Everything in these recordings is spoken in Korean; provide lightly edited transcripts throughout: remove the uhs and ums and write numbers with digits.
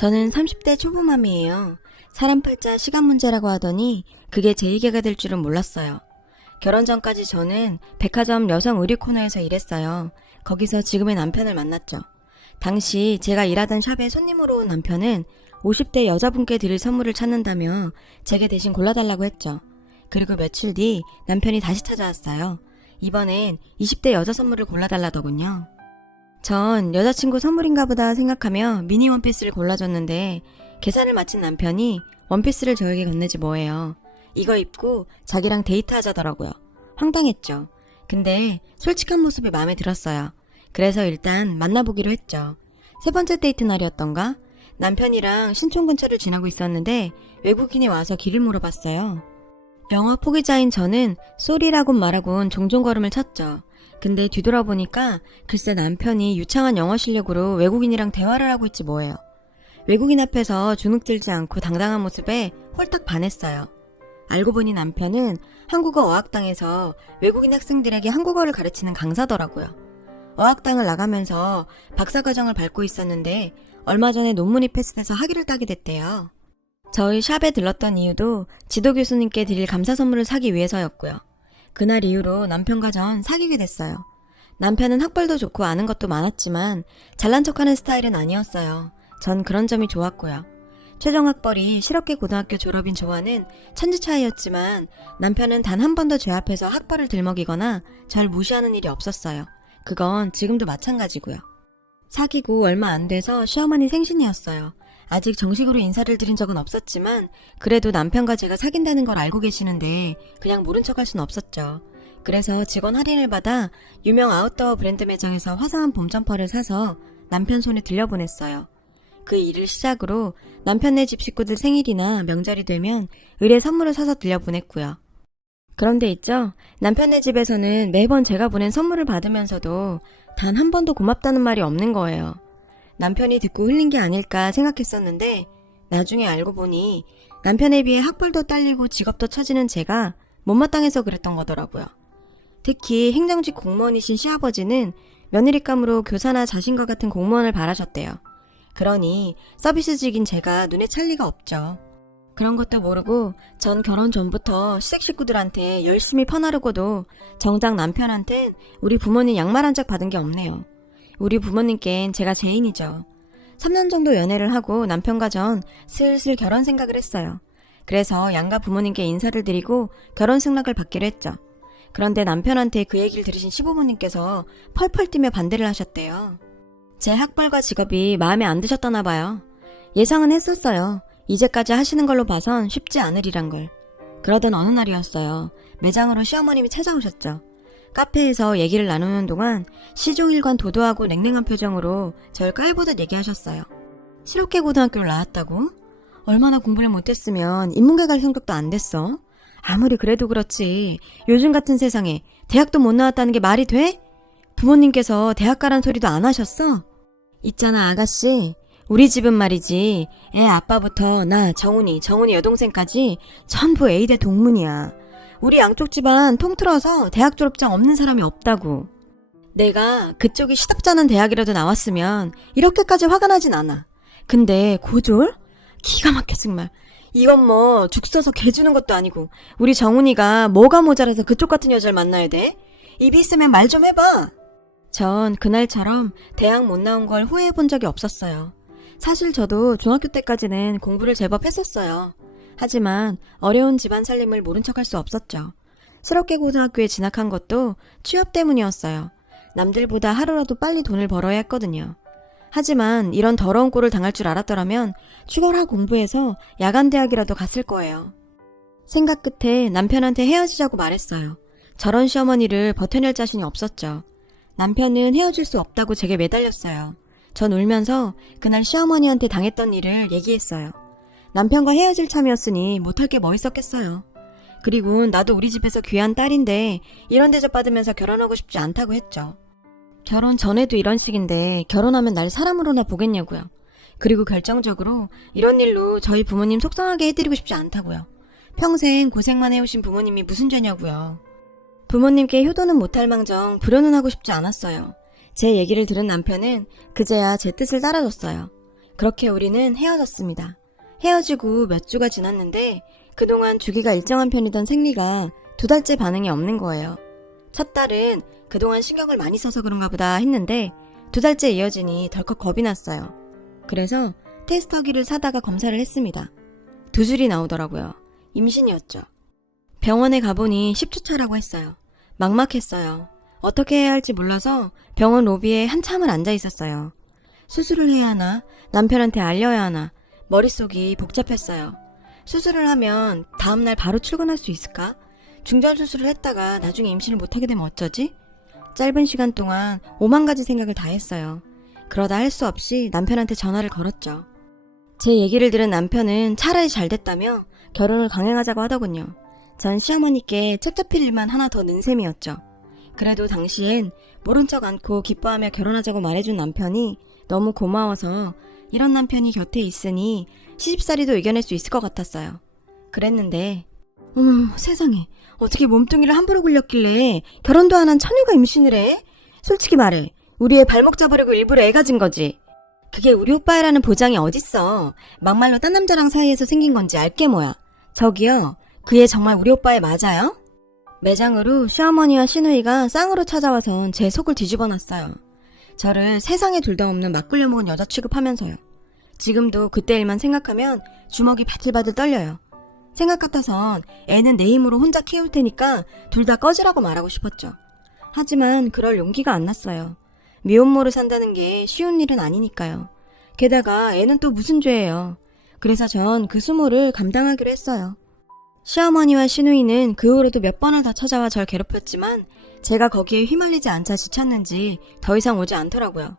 저는 30대 초보맘이에요. 사람 팔자 시간 문제라고 하더니 그게 제 얘기가 될 줄은 몰랐어요. 결혼 전까지 저는 백화점 여성 의류 코너에서 일했어요. 거기서 지금의 남편을 만났죠. 당시 제가 일하던 샵에 손님으로 온 남편은 50대 여자분께 드릴 선물을 찾는다며 제게 대신 골라달라고 했죠. 그리고 며칠 뒤 남편이 다시 찾아왔어요. 이번엔 20대 여자 선물을 골라달라더군요. 전 여자친구 선물인가 보다 생각하며 미니 원피스를 골라줬는데 계산을 마친 남편이 원피스를 저에게 건네지 뭐예요. 이거 입고 자기랑 데이트하자더라고요. 황당했죠. 근데 솔직한 모습이 마음에 들었어요. 그래서 일단 만나보기로 했죠. 세 번째 데이트 날이었던가? 남편이랑 신촌 근처를 지나고 있었는데 외국인이 와서 길을 물어봤어요. 영어 포기자인 저는 쏘리라곤 말하곤 종종 걸음을 쳤죠. 근데 뒤돌아보니까 글쎄 남편이 유창한 영어 실력으로 외국인이랑 대화를 하고 있지 뭐예요. 외국인 앞에서 주눅 들지 않고 당당한 모습에 홀딱 반했어요. 알고 보니 남편은 한국어 어학당에서 외국인 학생들에게 한국어를 가르치는 강사더라고요. 어학당을 나가면서 박사과정을 밟고 있었는데 얼마 전에 논문이 패스돼서 학위를 따게 됐대요. 저희 샵에 들렀던 이유도 지도 교수님께 드릴 감사 선물을 사기 위해서였고요. 그날 이후로 남편과 전 사귀게 됐어요. 남편은 학벌도 좋고 아는 것도 많았지만 잘난 척하는 스타일은 아니었어요. 전 그런 점이 좋았고요. 최종 학벌이 실업계 고등학교 졸업인 저와는 천지 차이였지만 남편은 단 한 번도 제 앞에서 학벌을 들먹이거나 절 무시하는 일이 없었어요. 그건 지금도 마찬가지고요. 사귀고 얼마 안 돼서 시어머니 생신이었어요. 아직 정식으로 인사를 드린 적은 없었지만 그래도 남편과 제가 사귄다는 걸 알고 계시는데 그냥 모른 척할 순 없었죠. 그래서 직원 할인을 받아 유명 아웃도어 브랜드 매장에서 화사한 봄 점퍼를 사서 남편 손에 들려보냈어요. 그 일을 시작으로 남편네 집 식구들 생일이나 명절이 되면 의뢰 선물을 사서 들려보냈고요. 그런데 있죠? 남편네 집에서는 매번 제가 보낸 선물을 받으면서도 단 한 번도 고맙다는 말이 없는 거예요. 남편이 듣고 흘린 게 아닐까 생각했었는데 나중에 알고 보니 남편에 비해 학벌도 딸리고 직업도 처지는 제가 못마땅해서 그랬던 거더라고요. 특히 행정직 공무원이신 시아버지는 며느리감으로 교사나 자신과 같은 공무원을 바라셨대요. 그러니 서비스직인 제가 눈에 찰 리가 없죠. 그런 것도 모르고 전 결혼 전부터 시댁 식구들한테 열심히 퍼나르고도 정작 남편한텐 우리 부모님 양말 한 짝 받은 게 없네요. 우리 부모님께는 제가 죄인이죠. 3년 정도 연애를 하고 남편과 전 슬슬 결혼 생각을 했어요. 그래서 양가 부모님께 인사를 드리고 결혼 승낙을 받기로 했죠. 그런데 남편한테 그 얘기를 들으신 시부모님께서 펄펄 뛰며 반대를 하셨대요. 제 학벌과 직업이 마음에 안 드셨다나 봐요. 예상은 했었어요. 이제까지 하시는 걸로 봐선 쉽지 않으리란 걸. 그러던 어느 날이었어요. 매장으로 시어머님이 찾아오셨죠. 카페에서 얘기를 나누는 동안 시종일관 도도하고 냉랭한 표정으로 절 깔보듯 얘기하셨어요. 실업계 고등학교를 나왔다고? 얼마나 공부를 못했으면 인문계 갈 성격도 안 됐어? 아무리 그래도 그렇지 요즘 같은 세상에 대학도 못 나왔다는 게 말이 돼? 부모님께서 대학 가란 소리도 안 하셨어? 있잖아 아가씨, 우리 집은 말이지 애 아빠부터 나 정훈이 여동생까지 전부 A대 동문이야. 우리 양쪽 집안 통틀어서 대학 졸업장 없는 사람이 없다고. 내가 그쪽이 시덥잖은 대학이라도 나왔으면 이렇게까지 화가 나진 않아. 근데 고졸? 기가 막혀 정말. 이건 뭐 죽 써서 개 주는 것도 아니고 우리 정훈이가 뭐가 모자라서 그쪽 같은 여자를 만나야 돼? 입이 있으면 말 좀 해봐. 전 그날처럼 대학 못 나온 걸 후회해 본 적이 없었어요. 사실 저도 중학교 때까지는 공부를 제법 했었어요. 하지만 어려운 집안 살림을 모른 척할 수 없었죠. 실업계 고등학교에 진학한 것도 취업 때문이었어요. 남들보다 하루라도 빨리 돈을 벌어야 했거든요. 하지만 이런 더러운 꼴을 당할 줄 알았더라면 죽어라 공부해서 야간 대학이라도 갔을 거예요. 생각 끝에 남편한테 헤어지자고 말했어요. 저런 시어머니를 버텨낼 자신이 없었죠. 남편은 헤어질 수 없다고 제게 매달렸어요. 전 울면서 그날 시어머니한테 당했던 일을 얘기했어요. 남편과 헤어질 참이었으니 못할 게 뭐 있었겠어요. 그리고 나도 우리 집에서 귀한 딸인데 이런 대접 받으면서 결혼하고 싶지 않다고 했죠. 결혼 전에도 이런 식인데 결혼하면 날 사람으로나 보겠냐고요. 그리고 결정적으로 이런 일로 저희 부모님 속상하게 해드리고 싶지 않다고요. 평생 고생만 해오신 부모님이 무슨 죄냐고요. 부모님께 효도는 못할 망정 불효는 하고 싶지 않았어요. 제 얘기를 들은 남편은 그제야 제 뜻을 따라줬어요. 그렇게 우리는 헤어졌습니다. 헤어지고 몇 주가 지났는데 그동안 주기가 일정한 편이던 생리가 2달째 반응이 없는 거예요. 첫 달은 그동안 신경을 많이 써서 그런가 보다 했는데 2달째 이어지니 덜컥 겁이 났어요. 그래서 테스터기를 사다가 검사를 했습니다. 2줄이 나오더라고요. 임신이었죠. 병원에 가보니 10주 차라고 했어요. 막막했어요. 어떻게 해야 할지 몰라서 병원 로비에 한참을 앉아 있었어요. 수술을 해야 하나, 남편한테 알려야 하나, 머릿속이 복잡했어요. 수술을 하면 다음날 바로 출근할 수 있을까? 중절 수술을 했다가 나중에 임신을 못하게 되면 어쩌지? 짧은 시간 동안 5만 가지 생각을 다 했어요. 그러다 할 수 없이 남편한테 전화를 걸었죠. 제 얘기를 들은 남편은 차라리 잘 됐다며 결혼을 강행하자고 하더군요. 전 시어머니께 cepcep필 일만 하나 더 넣은 셈이었죠. 그래도 당시엔 모른 척 않고 기뻐하며 결혼하자고 말해준 남편이 너무 고마워서 이런 남편이 곁에 있으니 시집살이도 이겨낼 수 있을 것 같았어요. 그랬는데 세상에 어떻게 몸뚱이를 함부로 굴렸길래 결혼도 안 한 처녀가 임신을 해? 솔직히 말해 우리 애 발목 잡으려고 일부러 애 가진 거지. 그게 우리 오빠애라는 보장이 어딨어. 막말로 딴 남자랑 사이에서 생긴 건지 알게 뭐야. 저기요, 그 애 정말 우리 오빠애 맞아요? 매장으로 시어머니와 시누이가 쌍으로 찾아와선 제 속을 뒤집어 놨어요. 저를 세상에 둘 다 없는 막 굴려먹은 여자 취급하면서요. 지금도 그때 일만 생각하면 주먹이 바들바들 떨려요. 생각 같아선 애는 내 힘으로 혼자 키울 테니까 둘 다 꺼지라고 말하고 싶었죠. 하지만 그럴 용기가 안 났어요. 미혼모로 산다는 게 쉬운 일은 아니니까요. 게다가 애는 또 무슨 죄예요. 그래서 전 그 수모를 감당하기로 했어요. 시어머니와 시누이는 그 후로도 몇 번을 더 찾아와 절 괴롭혔지만 제가 거기에 휘말리지 않자 지쳤는지 더 이상 오지 않더라고요.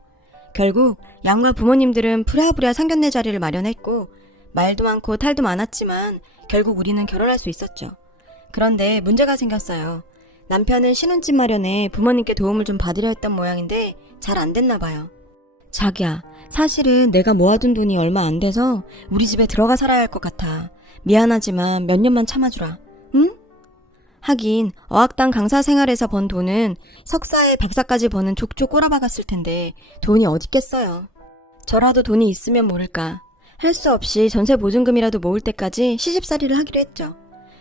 결국 양가 부모님들은 부랴부랴 상견례 자리를 마련했고 말도 많고 탈도 많았지만 결국 우리는 결혼할 수 있었죠. 그런데 문제가 생겼어요. 남편은 신혼집 마련에 부모님께 도움을 좀 받으려 했던 모양인데 잘 안 됐나 봐요. 자기야, 사실은 내가 모아둔 돈이 얼마 안 돼서 우리 집에 들어가 살아야 할 것 같아. 미안하지만 몇 년만 참아주라. 응? 하긴 어학당 강사 생활에서 번 돈은 석사에 박사까지 버는 족족 꼬라박았을 텐데 돈이 어딨겠어요. 저라도 돈이 있으면 모를까. 할 수 없이 전세 보증금이라도 모을 때까지 시집살이를 하기로 했죠.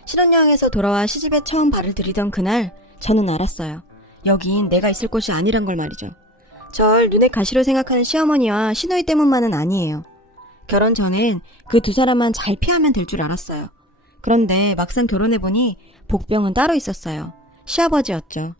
신혼여행에서 돌아와 시집에 처음 발을 들이던 그날 저는 알았어요. 여긴 내가 있을 곳이 아니란 걸 말이죠. 절 눈에 가시로 생각하는 시어머니와 시누이 때문만은 아니에요. 결혼 전엔 그 두 사람만 잘 피하면 될 줄 알았어요. 그런데 막상 결혼해보니 복병은 따로 있었어요. 시아버지였죠.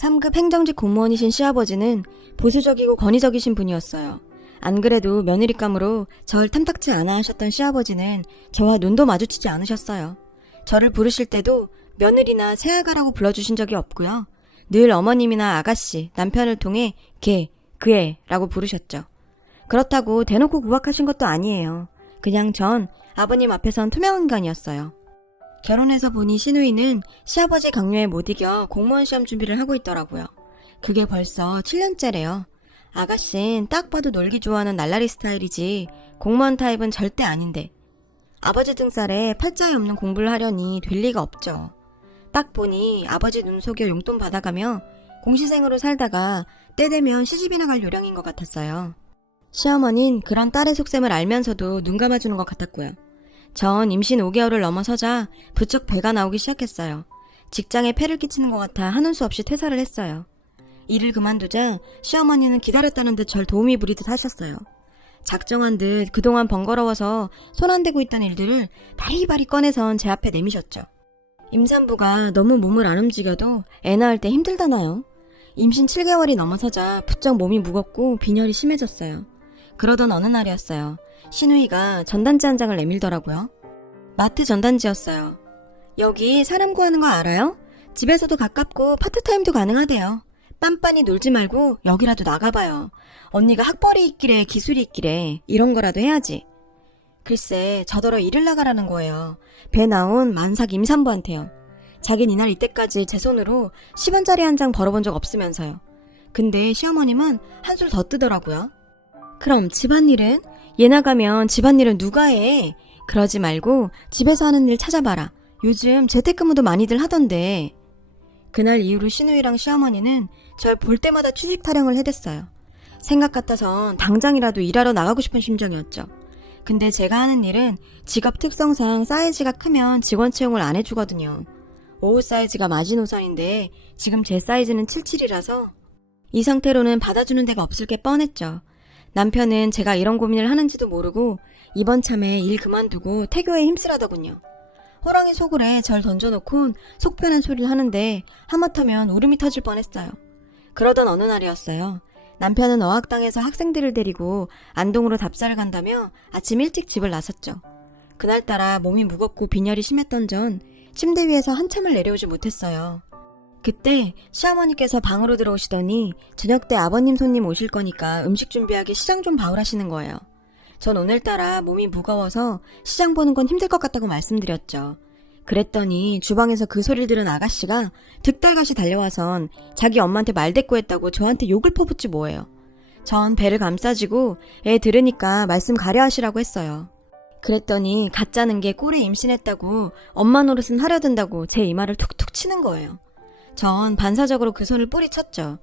3급 행정직 공무원이신 시아버지는 보수적이고 권위적이신 분이었어요. 안 그래도 며느리감으로 절 탐탁치 않아 하셨던 시아버지는 저와 눈도 마주치지 않으셨어요. 저를 부르실 때도 며느리나 새아가라고 불러주신 적이 없고요. 늘 어머님이나 아가씨, 남편을 통해 걔, 그애라고 부르셨죠. 그렇다고 대놓고 구박하신 것도 아니에요. 그냥 전 아버님 앞에선 투명 인간이었어요. 결혼해서 보니 시누이는 시아버지 강요에 못 이겨 공무원 시험 준비를 하고 있더라고요. 그게 벌써 7년째래요. 아가씨는 딱 봐도 놀기 좋아하는 날라리 스타일이지 공무원 타입은 절대 아닌데 아버지 등살에 팔자에 없는 공부를 하려니 될 리가 없죠. 딱 보니 아버지 눈 속여 용돈 받아가며 공시생으로 살다가 때 되면 시집이나 갈 요량인 것 같았어요. 시어머니는 그런 딸의 속셈을 알면서도 눈 감아주는 것 같았고요. 전 임신 5개월을 넘어서자 부쩍 배가 나오기 시작했어요. 직장에 폐를 끼치는 것 같아 하는 수 없이 퇴사를 했어요. 일을 그만두자 시어머니는 기다렸다는 듯 절 도우미 부리듯 하셨어요. 작정한 듯 그동안 번거로워서 손 안 대고 있던 일들을 바리바리 꺼내선 제 앞에 내미셨죠. 임산부가 너무 몸을 안 움직여도 애 낳을 때 힘들다나요? 임신 7개월이 넘어서자 부쩍 몸이 무겁고 빈혈이 심해졌어요. 그러던 어느 날이었어요. 시누이가 전단지 한 장을 내밀더라고요. 마트 전단지였어요. 여기 사람 구하는 거 알아요? 집에서도 가깝고 파트타임도 가능하대요. 빤빤히 놀지 말고 여기라도 나가봐요. 언니가 학벌이 있기래 기술이 있기래 이런 거라도 해야지. 글쎄 저더러 일을 나가라는 거예요. 배 나온 만삭 임산부한테요. 자긴 이날 이때까지 제 손으로 10원짜리 한 장 벌어본 적 없으면서요. 근데 시어머님은 한술 더 뜨더라고요. 그럼 집안일은? 얘 나가면 집안일은 누가 해? 그러지 말고 집에서 하는 일 찾아봐라. 요즘 재택근무도 많이들 하던데. 그날 이후로 시누이랑 시어머니는 절 볼 때마다 취직 타령을 해댔어요. 생각 같아선 당장이라도 일하러 나가고 싶은 심정이었죠. 근데 제가 하는 일은 직업 특성상 사이즈가 크면 직원 채용을 안 해주거든요. 55 사이즈가 마지노선인데 지금 제 사이즈는 77이라서 이 상태로는 받아주는 데가 없을 게 뻔했죠. 남편은 제가 이런 고민을 하는지도 모르고 이번 참에 일 그만두고 태교에 힘쓰라더군요. 호랑이 속을에 절 던져놓곤 속 편한 소리를 하는데 하마터면 울음이 터질 뻔했어요. 그러던 어느 날이었어요. 남편은 어학당에서 학생들을 데리고 안동으로 답사를 간다며 아침 일찍 집을 나섰죠. 그날따라 몸이 무겁고 빈혈이 심했던 전 침대 위에서 한참을 내려오지 못했어요. 그때 시어머니께서 방으로 들어오시더니 저녁 때 아버님 손님 오실 거니까 음식 준비하기 시장 좀 봐오라시는 거예요. 전 오늘따라 몸이 무거워서 시장 보는 건 힘들 것 같다고 말씀드렸죠. 그랬더니 주방에서 그 소리를 들은 아가씨가 득달같이 달려와선 자기 엄마한테 말대꾸했다고 저한테 욕을 퍼붓지 뭐예요. 전 배를 감싸지고 애 들으니까 말씀 가려 하시라고 했어요. 그랬더니 가짜는 게 꼴에 임신했다고 엄마 노릇은 하려든다고 제 이마를 툭툭 치는 거예요. 전 반사적으로 그 손을 뿌리쳤죠.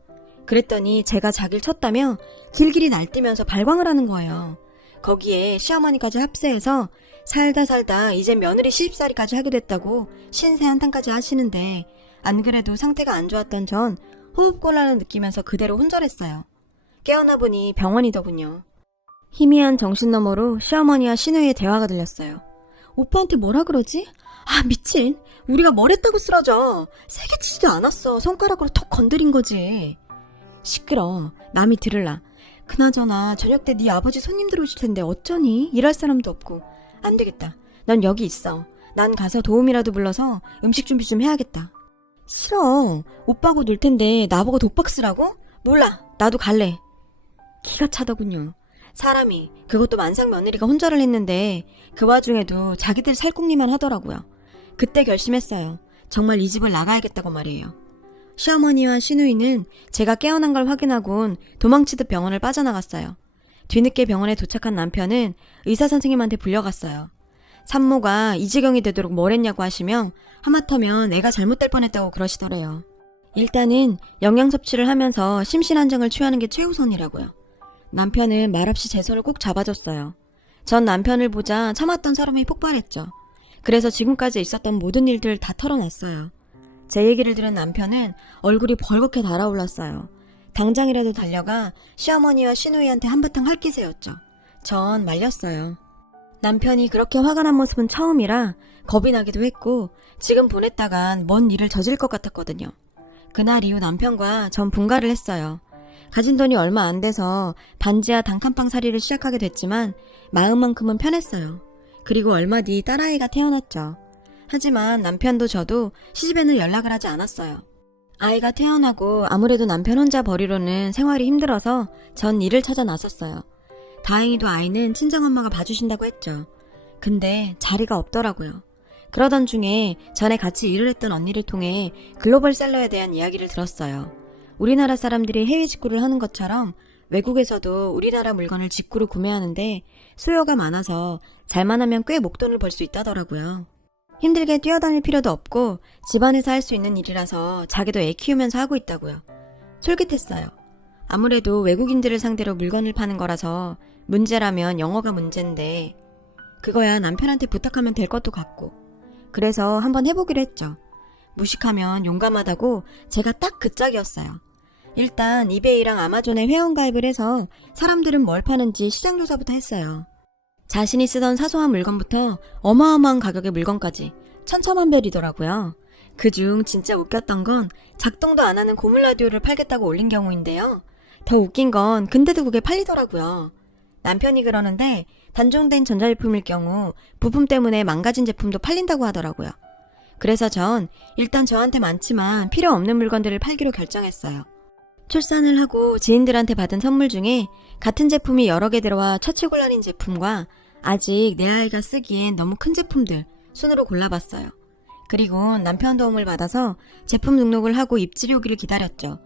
그랬더니 제가 자기를 쳤다며 길길이 날뛰면서 발광을 하는 거예요. 거기에 시어머니까지 합세해서 살다 이젠 며느리 시집살이까지 하게 됐다고 신세 한탄까지 하시는데 안 그래도 상태가 안 좋았던 전 호흡곤란을 느끼면서 그대로 혼절했어요. 깨어나 보니 병원이더군요. 희미한 정신 너머로 시어머니와 시누이의 대화가 들렸어요. 오빠한테 뭐라 그러지? 아 미친, 우리가 뭘 했다고 쓰러져. 세게 치지도 않았어. 손가락으로 톡 건드린 거지. 시끄러, 남이 들을라. 그나저나 저녁 때 네 아버지 손님들 오실 텐데 어쩌니? 일할 사람도 없고. 안 되겠다. 넌 여기 있어. 난 가서 도움이라도 불러서 음식 준비 좀 해야겠다. 싫어. 오빠하고 놀 텐데 나보고 독박 쓰라고? 몰라. 나도 갈래. 기가 차더군요. 사람이, 그것도 만삭 며느리가 혼절을 했는데 그 와중에도 자기들 살궁리만 하더라고요. 그때 결심했어요. 정말 이 집을 나가야겠다고 말이에요. 시어머니와 시누이는 제가 깨어난 걸 확인하곤 도망치듯 병원을 빠져나갔어요. 뒤늦게 병원에 도착한 남편은 의사 선생님한테 불려갔어요. 산모가 이 지경이 되도록 뭘 했냐고 하시며 하마터면 애가 잘못될 뻔했다고 그러시더래요. 일단은 영양 섭취를 하면서 심신안정을 취하는 게 최우선이라고요. 남편은 말없이 제 손을 꼭 잡아줬어요. 전 남편을 보자 참았던 사람이 폭발했죠. 그래서 지금까지 있었던 모든 일들 다 털어놨어요. 제 얘기를 들은 남편은 얼굴이 벌겋게 달아올랐어요. 당장이라도 달려가 시어머니와 시누이한테 한바탕 할 기세였죠. 전 말렸어요. 남편이 그렇게 화가 난 모습은 처음이라 겁이 나기도 했고 지금 보냈다간 뭔 일을 저질 것 같았거든요. 그날 이후 남편과 전 분가를 했어요. 가진 돈이 얼마 안 돼서 반지하 단칸방 살이를 시작하게 됐지만 마음만큼은 편했어요. 그리고 얼마 뒤 딸아이가 태어났죠. 하지만 남편도 저도 시집에는 연락을 하지 않았어요. 아이가 태어나고 아무래도 남편 혼자 버리로는 생활이 힘들어서 전 일을 찾아 나섰어요. 다행히도 아이는 친정엄마가 봐주신다고 했죠. 근데 자리가 없더라고요. 그러던 중에 전에 같이 일을 했던 언니를 통해 글로벌 셀러에 대한 이야기를 들었어요. 우리나라 사람들이 해외 직구를 하는 것처럼 외국에서도 우리나라 물건을 직구로 구매하는데 수요가 많아서 잘만 하면 꽤 목돈을 벌 수 있다더라고요. 힘들게 뛰어다닐 필요도 없고 집안에서 할 수 있는 일이라서 자기도 애 키우면서 하고 있다고요. 솔깃했어요. 아무래도 외국인들을 상대로 물건을 파는 거라서 문제라면 영어가 문제인데 그거야 남편한테 부탁하면 될 것도 같고 그래서 한번 해보기로 했죠. 무식하면 용감하다고 제가 딱 그 짝이었어요. 일단 이베이랑 아마존에 회원가입을 해서 사람들은 뭘 파는지 시장 조사부터 했어요. 자신이 쓰던 사소한 물건부터 어마어마한 가격의 물건까지 천차만별이더라고요. 그중 진짜 웃겼던 건 작동도 안 하는 고물 라디오를 팔겠다고 올린 경우인데요. 더 웃긴 건 근데도 그게 팔리더라고요. 남편이 그러는데 단종된 전자제품일 경우 부품 때문에 망가진 제품도 팔린다고 하더라고요. 그래서 전 일단 저한테 많지만 필요 없는 물건들을 팔기로 결정했어요. 출산을 하고 지인들한테 받은 선물 중에 같은 제품이 여러 개 들어와 처치곤란인 제품과 아직 내 아이가 쓰기엔 너무 큰 제품들 순으로 골라봤어요. 그리고 남편 도움을 받아서 제품 등록을 하고 입질이 오기를 기다렸죠.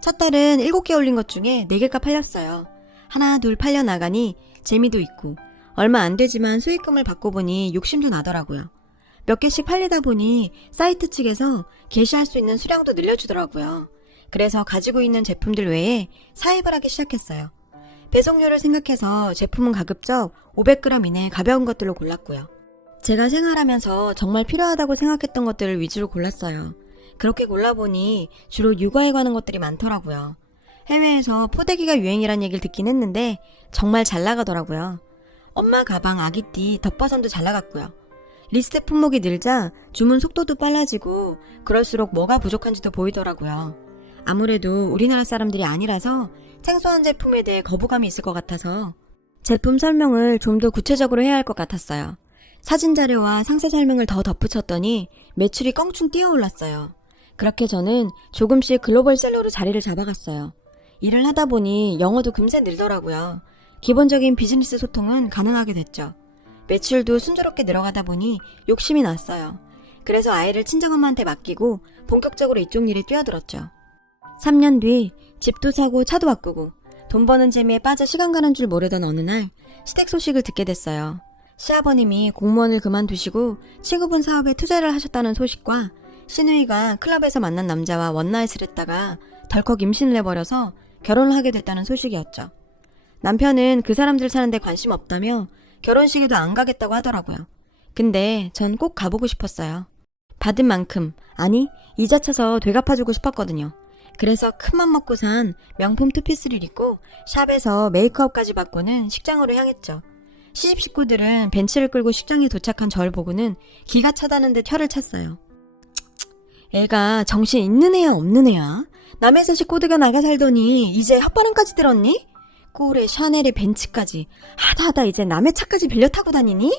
첫 달은 7개 올린 것 중에 4개가 팔렸어요. 하나 둘 팔려나가니 재미도 있고 얼마 안 되지만 수익금을 받고 보니 욕심도 나더라고요. 몇 개씩 팔리다 보니 사이트 측에서 게시할 수 있는 수량도 늘려주더라고요. 그래서 가지고 있는 제품들 외에 사입을 하기 시작했어요. 배송료를 생각해서 제품은 가급적 500g 이내 가벼운 것들로 골랐고요. 제가 생활하면서 정말 필요하다고 생각했던 것들을 위주로 골랐어요. 그렇게 골라보니 주로 육아에 관한 것들이 많더라고요. 해외에서 포대기가 유행이란 얘기를 듣긴 했는데 정말 잘 나가더라고요. 엄마 가방, 아기띠, 덮버선도 잘 나갔고요. 리스트 품목이 늘자 주문 속도도 빨라지고 그럴수록 뭐가 부족한지도 보이더라고요. 아무래도 우리나라 사람들이 아니라서 생소한 제품에 대해 거부감이 있을 것 같아서 제품 설명을 좀 더 구체적으로 해야 할 것 같았어요. 사진 자료와 상세 설명을 더 덧붙였더니 매출이 껑충 뛰어올랐어요. 그렇게 저는 조금씩 글로벌셀러로 자리를 잡아갔어요. 일을 하다 보니 영어도 금세 늘더라고요. 기본적인 비즈니스 소통은 가능하게 됐죠. 매출도 순조롭게 늘어가다 보니 욕심이 났어요. 그래서 아이를 친정엄마한테 맡기고 본격적으로 이쪽 일에 뛰어들었죠. 3년 뒤 집도 사고 차도 바꾸고 돈 버는 재미에 빠져 시간 가는 줄 모르던 어느 날 시댁 소식을 듣게 됐어요. 시아버님이 공무원을 그만두시고 친구분 사업에 투자를 하셨다는 소식과 시누이가 클럽에서 만난 남자와 원나잇을 했다가 덜컥 임신을 해버려서 결혼을 하게 됐다는 소식이었죠. 남편은 그 사람들 사는데 관심 없다며 결혼식에도 안 가겠다고 하더라고요. 근데 전 꼭 가보고 싶었어요. 받은 만큼, 아니 이자 쳐서 되갚아주고 싶었거든요. 그래서 큰맘 먹고 산 명품 투피스를 입고 샵에서 메이크업까지 받고는 식장으로 향했죠. 시집 식구들은 벤츠를 끌고 식장에 도착한 절 보고는 기가 차다는 듯 혀를 찼어요. 애가 정신 있는 애야 없는 애야? 남의 자식 꼬드겨 나가 살더니 이제 혓바람까지 들었니? 꼴에 샤넬에 벤츠까지 하다 이제 남의 차까지 빌려 타고 다니니?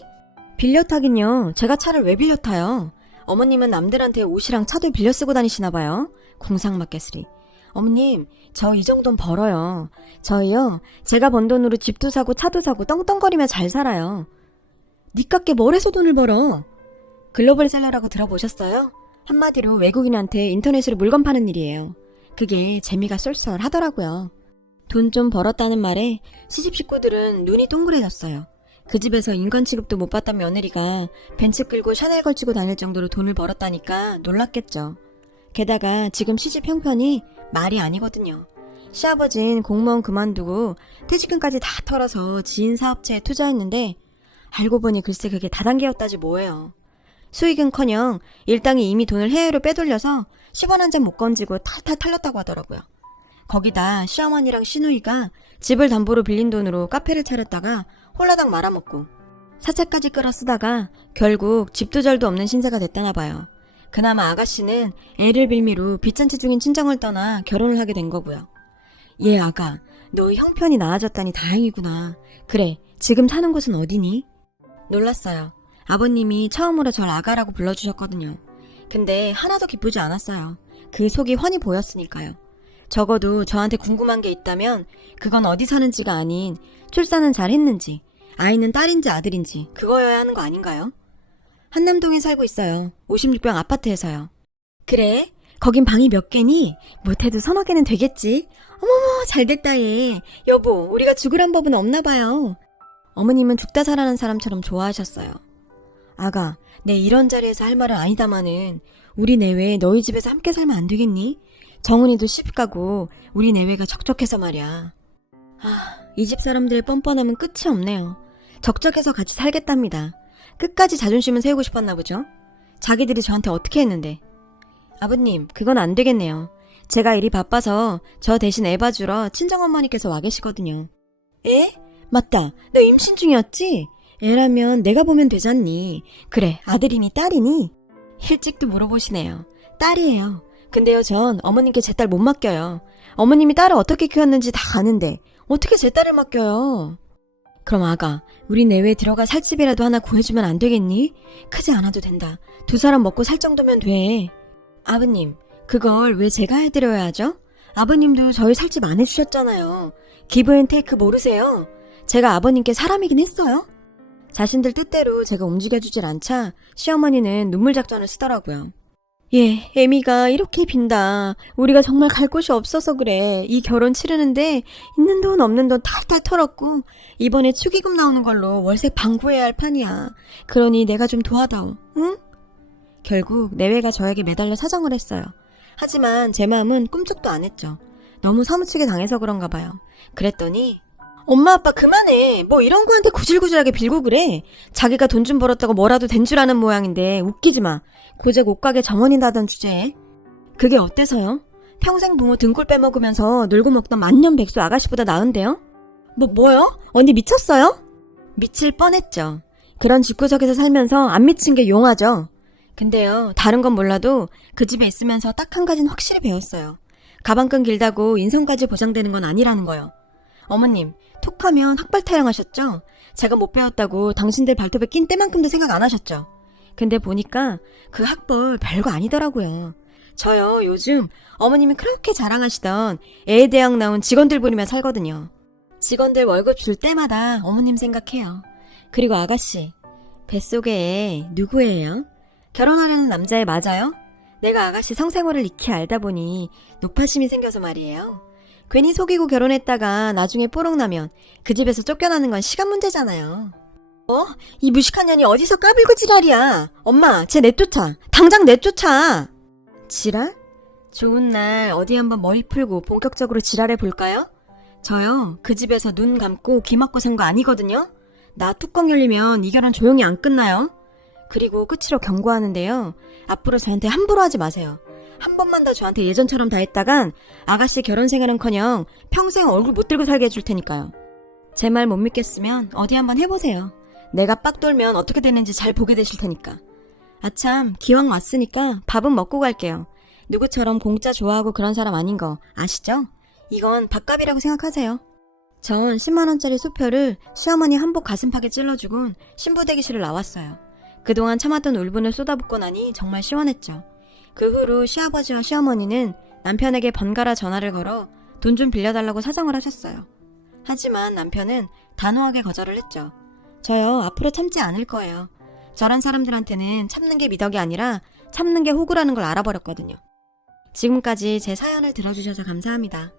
빌려 타긴요. 제가 차를 왜 빌려 타요? 어머님은 남들한테 옷이랑 차도 빌려 쓰고 다니시나 봐요. 공상맞게스리. 어머님, 저 이 정도는 벌어요. 저희요, 제가 번 돈으로 집도 사고 차도 사고 떵떵거리며 잘 살아요. 니깎게 뭘 해서 돈을 벌어? 글로벌셀러라고 들어보셨어요? 한마디로 외국인한테 인터넷으로 물건 파는 일이에요. 그게 재미가 쏠쏠하더라고요. 돈 좀 벌었다는 말에 시집 식구들은 눈이 동그래졌어요. 그 집에서 인간 취급도 못 받던 며느리가 벤츠 끌고 샤넬 걸치고 다닐 정도로 돈을 벌었다니까 놀랐겠죠. 게다가 지금 시집 형편이 말이 아니거든요. 시아버진 공무원 그만두고 퇴직금까지 다 털어서 지인 사업체에 투자했는데 알고 보니 글쎄 그게 다단계였다지 뭐예요. 수익은커녕 일당이 이미 돈을 해외로 빼돌려서 10원 한 잔 못 건지고 탈탈 털렸다고 하더라고요. 거기다 시어머니랑 시누이가 집을 담보로 빌린 돈으로 카페를 차렸다가 홀라당 말아먹고 사채까지 끌어 쓰다가 결국 집도 절도 없는 신세가 됐다나 봐요. 그나마 아가씨는 애를 빌미로 빚잔치 중인 친정을 떠나 결혼을 하게 된 거고요. 얘 아가, 너 형편이 나아졌다니 다행이구나. 그래, 지금 사는 곳은 어디니? 놀랐어요. 아버님이 처음으로 절 아가라고 불러주셨거든요. 근데 하나도 기쁘지 않았어요. 그 속이 훤히 보였으니까요. 적어도 저한테 궁금한 게 있다면 그건 어디 사는지가 아닌 출산은 잘 했는지, 아이는 딸인지 아들인지 그거여야 하는 거 아닌가요? 한남동에 살고 있어요. 56평 아파트에서요. 그래? 거긴 방이 몇 개니? 못해도 서너 개는 되겠지? 어머머, 잘됐다 얘. 여보, 우리가 죽으란 법은 없나 봐요. 어머님은 죽다 살아난 사람처럼 좋아하셨어요. 아가, 내 이런 자리에서 할 말은 아니다마는 우리 내외 너희 집에서 함께 살면 안 되겠니? 정은이도 시집가고 우리 내외가 적적해서 말이야. 이 집 사람들의 뻔뻔함은 끝이 없네요. 적적해서 같이 살겠답니다. 끝까지 자존심은 세우고 싶었나 보죠? 자기들이 저한테 어떻게 했는데. 아버님, 그건 안 되겠네요. 제가 일이 바빠서 저 대신 애 봐주러 친정어머니께서 와 계시거든요. 에? 맞다. 너 임신 중이었지? 애라면 내가 보면 되잖니. 그래, 아들이니 딸이니? 일찍도 물어보시네요. 딸이에요. 근데요, 전 어머님께 제 딸 못 맡겨요. 어머님이 딸을 어떻게 키웠는지 다 아는데 어떻게 제 딸을 맡겨요? 그럼 아가, 우리 내외에 들어가 살 집이라도 하나 구해주면 안 되겠니? 크지 않아도 된다. 두 사람 먹고 살 정도면 돼. 아버님, 그걸 왜 제가 해드려야 하죠? 아버님도 저희 살 집 안 해주셨잖아요. 기브 앤 테이크 모르세요? 제가 아버님께 사람이긴 했어요? 자신들 뜻대로 제가 움직여주질 않자 시어머니는 눈물 작전을 쓰더라고요. 예, 애미가 이렇게 빈다. 우리가 정말 갈 곳이 없어서 그래. 이 결혼 치르는데 있는 돈 없는 돈 탈탈 털었고 이번에 축의금 나오는 걸로 월세 방구해야 할 판이야. 그러니 내가 좀 도와다오. 응? 결국 내외가 저에게 매달려 사정을 했어요. 하지만 제 마음은 꿈쩍도 안 했죠. 너무 사무치게 당해서 그런가 봐요. 그랬더니 엄마 아빠 그만해. 뭐 이런 거한테 구질구질하게 빌고 그래. 자기가 돈 좀 벌었다고 뭐라도 된 줄 아는 모양인데 웃기지 마. 고작 옷가게 점원이라던 주제에. 그게 어때서요? 평생 부모 등골 빼먹으면서 놀고 먹던 만년백수 아가씨보다 나은데요? 뭐요? 언니 미쳤어요? 미칠 뻔했죠. 그런 집구석에서 살면서 안 미친 게 용하죠. 근데요, 다른 건 몰라도 그 집에 있으면서 딱 한 가지는 확실히 배웠어요. 가방끈 길다고 인성까지 보장되는 건 아니라는 거요. 어머님, 톡하면 학벌 타령하셨죠? 제가 못 배웠다고 당신들 발톱에 낀 때만큼도 생각 안 하셨죠? 근데 보니까 그 학벌 별거 아니더라고요. 저요, 요즘 어머님이 그렇게 자랑하시던 애대학 나온 직원들 보리며 살거든요. 직원들 월급 줄 때마다 어머님 생각해요. 그리고 아가씨, 뱃속에 애 누구예요? 결혼하려는 남자애 맞아요? 내가 아가씨 성생활을 익히 알다 보니 노파심이 생겨서 말이에요. 괜히 속이고 결혼했다가 나중에 뽀록 나면 그 집에서 쫓겨나는 건 시간 문제잖아요. 이 무식한 년이 어디서 까불고 지랄이야. 엄마, 쟤 내쫓아. 당장 내쫓아. 지랄? 좋은 날 어디 한번 머리 풀고 본격적으로 지랄해 볼까요? 저요, 그 집에서 눈 감고 귀 막고 산 거 아니거든요? 나 뚜껑 열리면 이 결혼 조용히 안 끝나요? 그리고 끝으로 경고하는데요. 앞으로 저한테 함부로 하지 마세요. 한 번만 더 저한테 예전처럼 다 했다간 아가씨 결혼 생활은커녕 평생 얼굴 못 들고 살게 해줄 테니까요. 제 말 못 믿겠으면 어디 한번 해보세요. 내가 빡 돌면 어떻게 되는지 잘 보게 되실 테니까. 아참, 기왕 왔으니까 밥은 먹고 갈게요. 누구처럼 공짜 좋아하고 그런 사람 아닌 거 아시죠? 이건 밥값이라고 생각하세요. 전 10만원짜리 수표를 시어머니 한복 가슴팍에 찔러주곤 신부 대기실을 나왔어요. 그동안 참았던 울분을 쏟아붓고 나니 정말 시원했죠. 그 후로 시아버지와 시어머니는 남편에게 번갈아 전화를 걸어 돈 좀 빌려달라고 사정을 하셨어요. 하지만 남편은 단호하게 거절을 했죠. 저요, 앞으로 참지 않을 거예요. 저런 사람들한테는 참는 게 미덕이 아니라 참는 게 호구라는 걸 알아버렸거든요. 지금까지 제 사연을 들어주셔서 감사합니다.